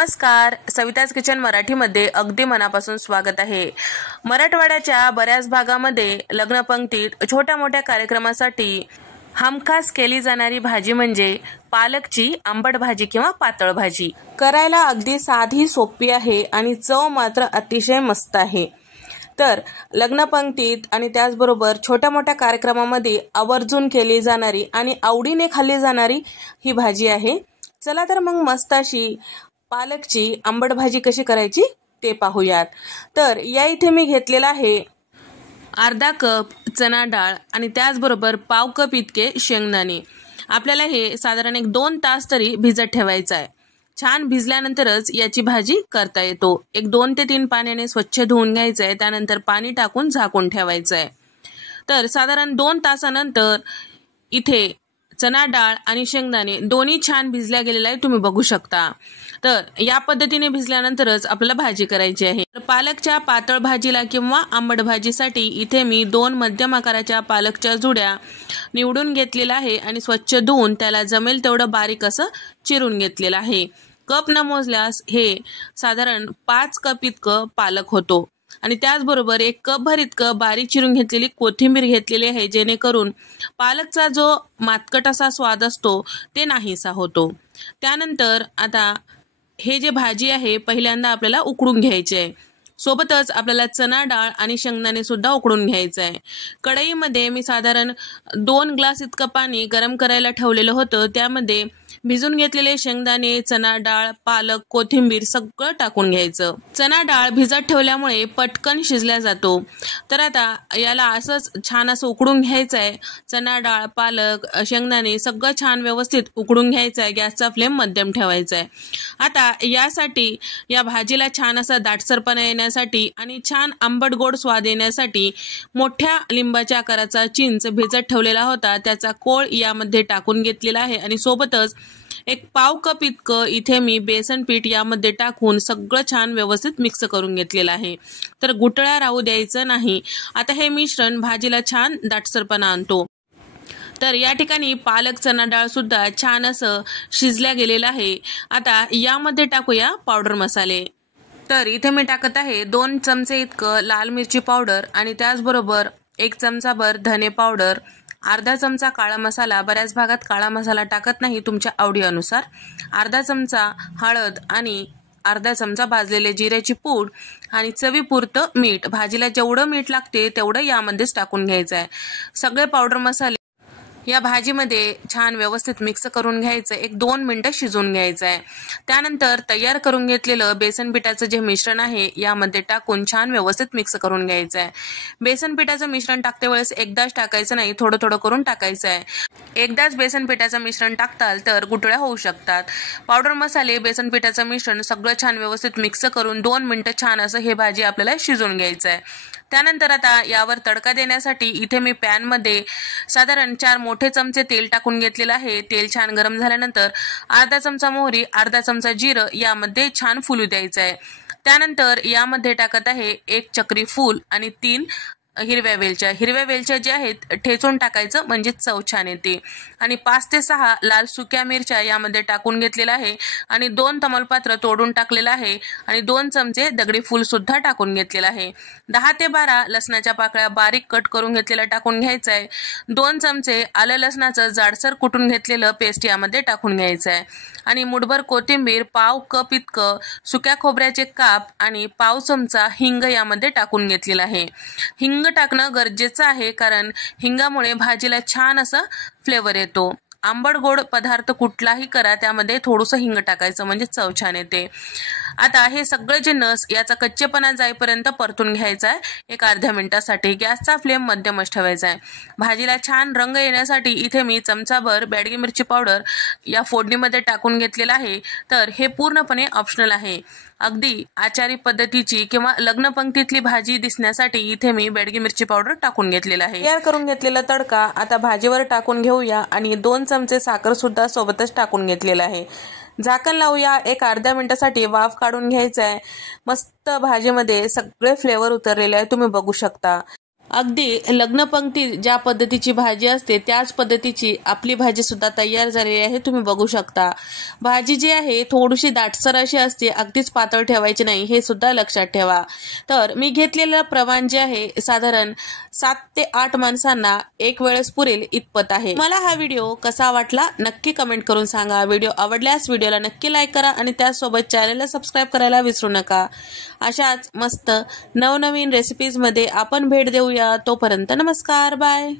नमस्कार, सविताज किचन मराठीमध्ये अगदी मनापासून स्वागत आहे। मराठवाड्याच्या बऱ्याच भागामध्ये लग्न पंक्तीत छोट्या मोठ्या कार्यक्रमासाठी हमखास केली जाणारी भाजी म्हणजे पालकची आंबट भाजी किंवा पातळ भाजी। करायला अगदी साधी सोपी आहे आणि चव मात्र अतिशय मस्त आहे। तर लग्न पंक्तीत आणि त्याचबरोबर छोट्या मोठ्या कार्यक्रमामध्ये आवर्जून केली जाणारी आणि आवडीने खाल्ली जाणारी ही भाजी आहे। चला तर मग मस्त अशी पालकची आंबट भाजी कशी करायची ते पाहूयात। तर या इथे मी घेतलेला आहे अर्धा कप चना डाळ आणि त्याचबरोबर पाव कप इतके शेंगदाणे। आपल्याला हे साधारण 1-2 तास तरी भिजत ठेवायचं आहे। छान भिजल्यानंतरच याची भाजी करता येतो। 2 ते 3 पाण्याने स्वच्छ धुवून घ्यायचं आहे, त्यानंतर पाणी टाकून झाकून ठेवायचं आहे। तर साधारण 2 तासानंतर इथे चना डाळ आणि शेंगदाणे दोन्ही छान भिजल्या गेलेले आहे, तुम्ही बघू शकता। तर या पद्धतीने भिजल्यानंतरच आपल्याला भाजी करायची आहे। पालकच्या पातळ भाजीला किंवा आंबट भाजीसाठी इथे मी 2 मध्यम आकाराच्या पालकच्या जुड्या निवडून घेतलेल्या आहे आणि स्वच्छ धुवून त्याला जमेल तेवढं बारीक असं चिरून घेतलेलं आहे। कप न मोजल्यास हे साधारण 5 कप इतकं पालक होतो आणि त्याचबरोबर 1 कप भर इतकं बारीक चिरून घेतलेली कोथिंबीर घेतलेली आहे, जेणेकरून पालकचा जो मातकट असा स्वाद असतो ते नाहीसा होतो। त्यानंतर आता हे जे भाजी आहे पहिल्यांदा आपल्याला उकडून घ्यायची आहे। सोबतच आपल्याला चना डाळ आणि शेंगदाणे सुद्धा उकडून घ्यायचं आहे। कढईमध्ये मी साधारण 2 ग्लास इतकं पाणी गरम करायला ठेवलेलं होतं, त्यामध्ये भिजून घेतलेले शेंगदाणे, चना डाळ, पालक, कोथिंबीर सगळं टाकून घ्यायचं। चना डाळ भिजत ठेवल्यामुळे पटकन शिजल्या जातो। तर आता याला असंच छान असं उकडून घ्यायचं आहे। चना डाळ, पालक, शेंगदाणे सगळं छान व्यवस्थित उकडून घ्यायचं आहे। गॅसचा फ्लेम मध्यम ठेवायचा आहे। आता यासाठी या भाजीला छान असा दाटसरपणा येण्यासाठी आणि छान आंबट गोड स्वाद येण्यासाठी मोठ्या लिंबाच्या आकाराचा चिंच भिजत ठेवलेला होता, त्याचा कोळ यामध्ये टाकून घेतलेला आहे आणि सोबतच 1 पाव कप इतकं इथे मी बेसन पीठ यामध्ये टाकून सगळं छान व्यवस्थित मिक्स करून घेतलेलं आहे। तर गुठळ्या राहू द्यायचं नाही। आता हे मिश्रण भाजीला छान दाटसरपणा आणतो। तर या ठिकाणी पालक, चना डाळ सुद्धा छान असं शिजल्या गेलेलं आहे। आता यामध्ये टाकूया पावडर मसाले। तर इथे मी टाकत आहे 2 चमचे इतकं लाल मिरची पावडर आणि त्याचबरोबर 1 चमचाभर धने पावडर, अर्धा चमचा काळा मसाला, बऱ्याच भागात काळा मसाला टाकत नाही, तुमच्या आवडीनुसार, अर्धा चमचा हळद आणि अर्धा चमचा भाजलेले जिऱ्याची पूड आणि चवीपुरतं मीठ। भाजीला जेवढं मीठ लागते तेवढं यामध्येच टाकून घ्यायचं आहे। सगळे पावडर मसाले या भाजीमध्ये छान व्यवस्थित मिक्स करून घ्यायचं, 1-2 मिनिटं शिजवून घ्यायचं आहे। त्यानंतर तयार करून घेतलेलं बेसन पिठाचं जे मिश्रण आहे यामध्ये टाकून छान व्यवस्थित मिक्स करून घ्यायचं आहे। बेसन पिठाचं मिश्रण टाकते वेळेस एकदाच टाकायचं नाही, थोडं थोडं करून टाकायचं आहे। एकदाच बेसन पिठाचं मिश्रण टाकताल तर गुठळ्या होऊ शकतात। पावडर मसाले, बेसन पिठाचं मिश्रण सगळं छान व्यवस्थित मिक्स करून 2 मिनिटं छान असं हे भाजी आपल्याला शिजवून घ्यायचं आहे। त्यानंतर आता यावर तडका देण्यासाठी इथे मी पॅन मध्ये साधारण 4 मोठे चमचे तेल टाकून घेतलेलं आहे। तेल छान गरम झाल्यानंतर अर्धा चमचा मोहरी, अर्धा चमचा जिरं यामध्ये छान फुलू द्यायचं आहे। त्यानंतर यामध्ये टाकत आहे 1 चक्री फूल आणि 3 हिरव्या वेलच्या। हिरव्या वेलच्या ज्या आहेत ठेचून टाकायचं म्हणजे चव छान येते आणि 5 ते 6 लाल सुक्या मिरच्या यामध्ये टाकून घेतलेला आहे आणि 2 तमालपत्र तोडून टाकलेलं आहे आणि 2 चमचे दगडी फूल सुद्धा टाकून घेतलेलं आहे। 10 ते 12 लसणाच्या पाकळ्या बारीक कट करून घेतलेला टाकून घ्यायचं आहे। 2 चमचे आलं लसणाचं जाडसर कुटून घेतलेलं पेस्ट यामध्ये टाकून घ्यायचं आहे आणि मुठभर कोथिंबीर, पाव कप इतकं सुक्या खोबऱ्याचे काप आणि पाव चमचा हिंग यामध्ये टाकून घेतलेला आहे। हिंग टाकणं गरजेचं आहे, कारण हिंगामुळे भाजीला छान असा फ्लेवर येतो। आंबट गोड पदार्थ कुठलाही करा त्यामध्ये थोडंसं हिंग टाकायचं म्हणजे चव छान येते। आता हे सगळे जिन्नस याचा कच्चेपणा जाईपर्यंत परतून घ्यायचा आहे 1 अर्ध्या मिनिटासाठी। गॅसचा फ्लेम मध्यमच ठेवायचा आहे। भाजीला छान रंग येण्यासाठी इथे मी चमचाभर बॅडगी मिरची पावडर या फोडणीमध्ये टाकून घेतलेला आहे। तर हे पूर्णपणे ऑप्शनल आहे। अगदी आचारी पद्धतीची किंवा लग्न पंक्तीतली भाजी दिसण्यासाठी इथे मी बॅडगी मिरची पावडर टाकून घेतलेला आहे। तयार करून घेतलेला तडका आता भाजीवर टाकून घेऊया आणि 2 चमचे साखर सुद्धा सोबतच टाकून घेतलेला आहे। झाकण लावूया, 1 अर्ध्या मिनिटासाठी वाफ काढून घ्यायचं आहे। मस्त भाजीमध्ये सगळे फ्लेवर उतरलेले आहे, तुम्ही बघू शकता। अगदी लग्नपंक्ती ज्या पद्धतीची भाजी असते त्याच पद्धतीची आपली भाजी सुद्धा तयार झालेली आहे, तुम्ही बघू शकता। भाजी जी आहे थोडीशी दाटसर अशी असते, अगदीच पातळ ठेवायची नाही, हे सुद्धा लक्षात ठेवा। तर मी घेतलेलं प्रमाण जे आहे साधारण 7 ते 8 माणसांना एक वेळेस पुरेल इतपत आहे। मला हा व्हिडिओ कसा वाटला नक्की कमेंट करून सांगा। व्हिडिओ आवडल्यास व्हिडिओला नक्की लाईक करा आणि त्यासोबत चॅनलला सबस्क्राईब करायला विसरू नका। अशाच मस्त नवनवीन रेसिपीज मध्ये आपण भेट देऊया। तोपर्यंत नमस्कार, बाय।